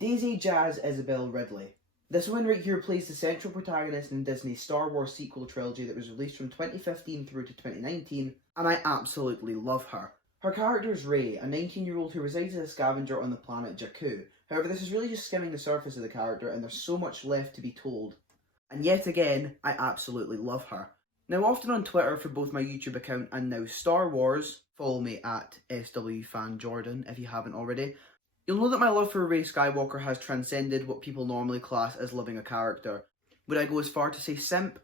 Daisy Jazz Isabel Ridley. This one right here plays the central protagonist in Disney's Star Wars sequel trilogy that was released from 2015 through to 2019, and I absolutely love her. Her character is Rey, a 19-year-old who resides as a scavenger on the planet Jakku. However, this is really just skimming the surface of the character, and there's so much left to be told. And yet again, I absolutely love her. Now, often on Twitter for both my YouTube account and now Star Wars, follow me at SWFanJordan if you haven't already, you'll know that my love for Rey Skywalker has transcended what people normally class as loving a character. Would I go as far to say simp?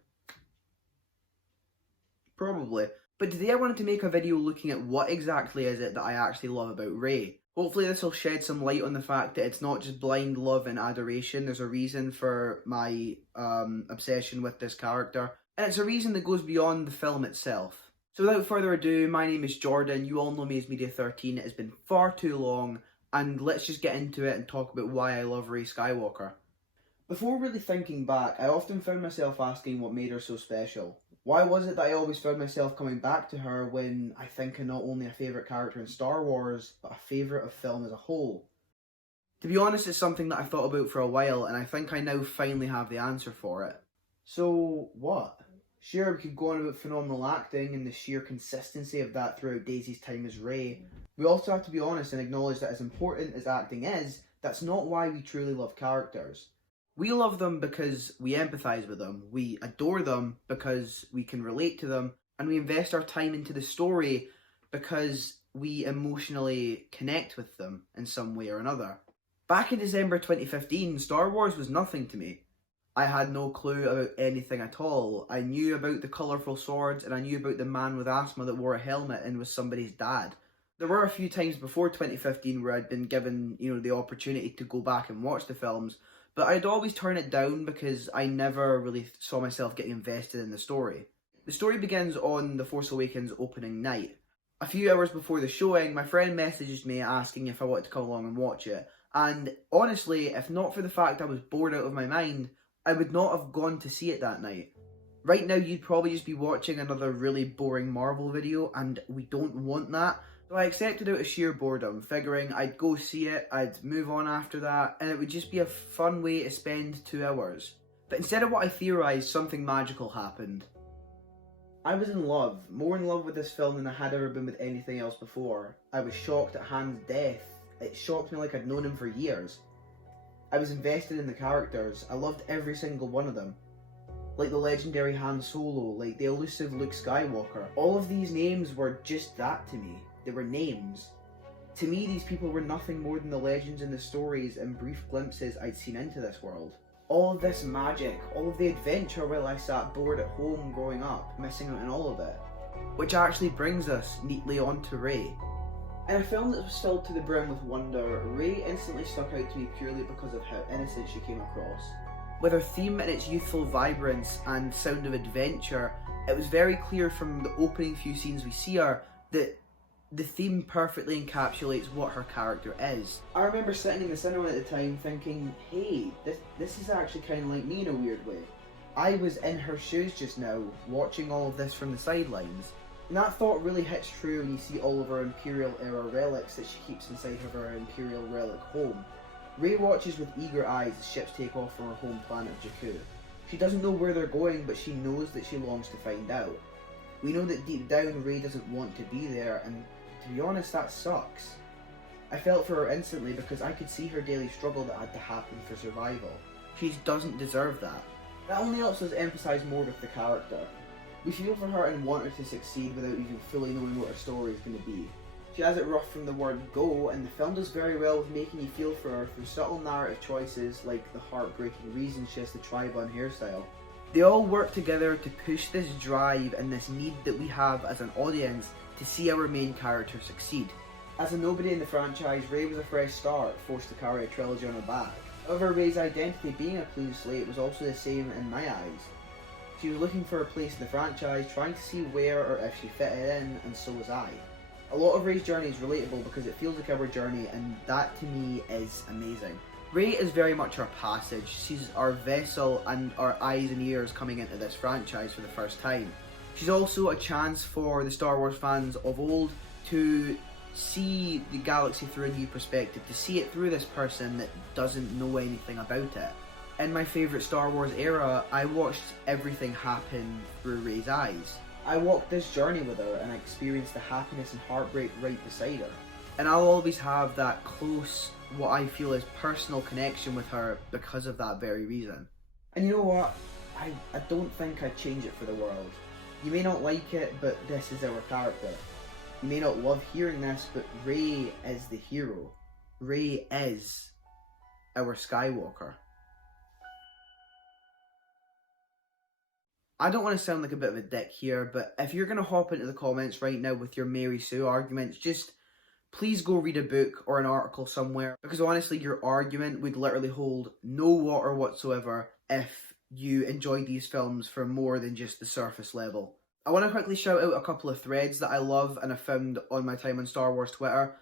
Probably. But today I wanted to make a video looking at what exactly is it that I actually love about Rey. Hopefully this will shed some light on the fact that it's not just blind love and adoration. There's a reason for my obsession with this character. And it's a reason that goes beyond the film itself. So without further ado, my name is Jordan. You all know me as Media13. It has been far too long. And let's just get into it and talk about why I love Rey Skywalker. Before really thinking back, I often found myself asking what made her so special. Why was it that I always found myself coming back to her when I think of not only a favourite character in Star Wars, but a favourite of film as a whole? To be honest, it's something that I've thought about for a while, and I think I now finally have the answer for it. So, what? Sure, we could go on about phenomenal acting and the sheer consistency of that throughout Daisy's time as Rey. We also have to be honest and acknowledge that as important as acting is, that's not why we truly love characters. We love them because we empathise with them, we adore them because we can relate to them, and we invest our time into the story because we emotionally connect with them in some way or another. Back in December 2015, Star Wars was nothing to me. I had no clue about anything at all. I knew about the colourful swords and I knew about the man with asthma that wore a helmet and was somebody's dad. There were a few times before 2015 where I'd been given, the opportunity to go back and watch the films, but I'd always turn it down because I never really saw myself getting invested in the story. The story begins on The Force Awakens opening night. A few hours before the showing, my friend messaged me asking if I wanted to come along and watch it, and honestly, if not for the fact I was bored out of my mind, I would not have gone to see it that night. Right now you'd probably just be watching another really boring Marvel video, and we don't want that. So I accepted out of sheer boredom, figuring I'd go see it, I'd move on after that, and it would just be a fun way to spend 2 hours. But instead of what I theorised, something magical happened. I was in love, more in love with this film than I had ever been with anything else before. I was shocked at Han's death. It shocked me like I'd known him for years. I was invested in the characters. I loved every single one of them. Like the legendary Han Solo, like the elusive Luke Skywalker. All of these names were just that to me. They were names. To me, these people were nothing more than the legends and the stories and brief glimpses I'd seen into this world. All of this magic, all of the adventure while I sat bored at home growing up, missing out on all of it. Which actually brings us neatly onto Rey. In a film that was filled to the brim with wonder, Rey instantly stuck out to me purely because of how innocent she came across. With her theme and its youthful vibrance and sound of adventure, it was very clear from the opening few scenes we see her that the theme perfectly encapsulates what her character is. I remember sitting in the cinema at the time thinking, hey, this is actually kind of like me in a weird way. I was in her shoes just now, watching all of this from the sidelines. And that thought really hits true when you see all of her Imperial era relics that she keeps inside of her Imperial relic home. Rey watches with eager eyes as ships take off from her home planet Jakku. She doesn't know where they're going, but she knows that she longs to find out. We know that deep down Rey doesn't want to be there, and to be honest, that sucks. I felt for her instantly because I could see her daily struggle that had to happen for survival. She doesn't deserve that. That only helps us empathise more with the character. We feel for her and want her to succeed without even fully knowing what her story is going to be. She has it rough from the word go, and the film does very well with making you feel for her through subtle narrative choices like the heartbreaking reason she has the tri-bun hairstyle. They all work together to push this drive and this need that we have as an audience to see our main character succeed. As a nobody in the franchise, Rey was a fresh start, forced to carry a trilogy on her back. However, Rey's identity being a clean slate was also the same in my eyes. She was looking for a place in the franchise, trying to see where or if she fitted in, and so was I. A lot of Rey's journey is relatable because it feels like our journey, and that to me is amazing. Rey is very much our passage. She's our vessel and our eyes and ears coming into this franchise for the first time. She's also a chance for the Star Wars fans of old to see the galaxy through a new perspective, to see it through this person that doesn't know anything about it. In my favourite Star Wars era, I watched everything happen through Rey's eyes. I walked this journey with her and I experienced the happiness and heartbreak right beside her. And I'll always have that close, what I feel is personal connection with her because of that very reason. And you know what? I don't think I'd change it for the world. You may not like it, but this is our character. You may not love hearing this, but Rey is the hero. Rey is our Skywalker. I don't want to sound like a bit of a dick here, but if you're going to hop into the comments right now with your Mary Sue arguments, just please go read a book or an article somewhere, because honestly your argument would literally hold no water whatsoever if you enjoy these films for more than just the surface level. I want to quickly shout out a couple of threads that I love and I found on my time on Star Wars Twitter.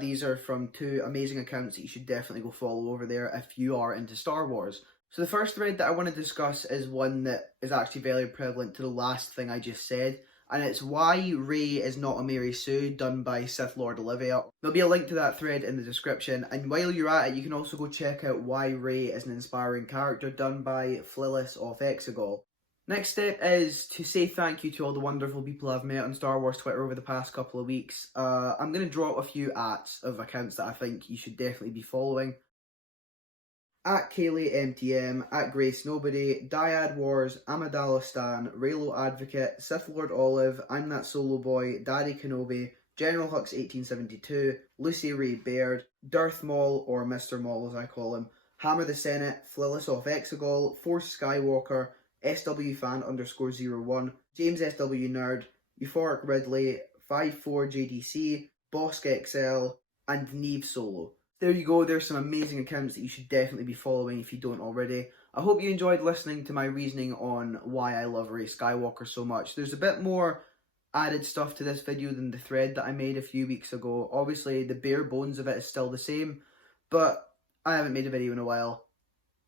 These are from two amazing accounts that you should definitely go follow over there if you are into Star Wars. So the first thread that I want to discuss is one that is actually very prevalent to the last thing I just said, and it's why Rey is not a Mary Sue, done by Sith Lord Olivia. There'll be a link to that thread in the description, and while you're at it, you can also go check out why Rey is an inspiring character, done by Flillis of Exegol. Next step is to say thank you to all the wonderful people I've met on Star Wars Twitter over the past couple of weeks. I'm going to drop a few ats of accounts that I think you should definitely be following. At Kaylee MTM, at Grace Nobody, Dyad Wars, Amidala Stan, Raylo Advocate, Sith Lord Olive, I'm That Solo Boy, Daddy Kenobi, General Hux 1872, Lucy Ray Baird, Darth Maul, or Mr. Maul as I call him, Hammer the Senate, Flillis off Exegol, Force Skywalker, SWFan_01, James SW Nerd, Euphoric Ridley, 54JDC, Bosk XL, and Neve Solo. There you go, there's some amazing accounts that you should definitely be following if you don't already. I hope you enjoyed listening to my reasoning on why I love Rey Skywalker so much. There's a bit more added stuff to this video than the thread that I made a few weeks ago. Obviously, the bare bones of it is still the same, but I haven't made a video in a while.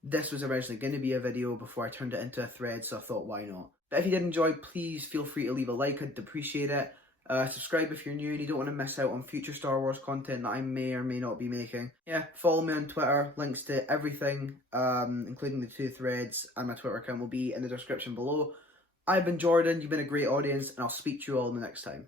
This was originally going to be a video before I turned it into a thread, so I thought, why not? But if you did enjoy, please feel free to leave a like, I'd appreciate it. Subscribe if you're new and you don't want to miss out on future Star Wars content that I may or may not be making. Yeah, follow me on Twitter. Links to everything, including the two threads and my Twitter account, will be in the description below. I've been Jordan, you've been a great audience, and I'll speak to you all in the next time.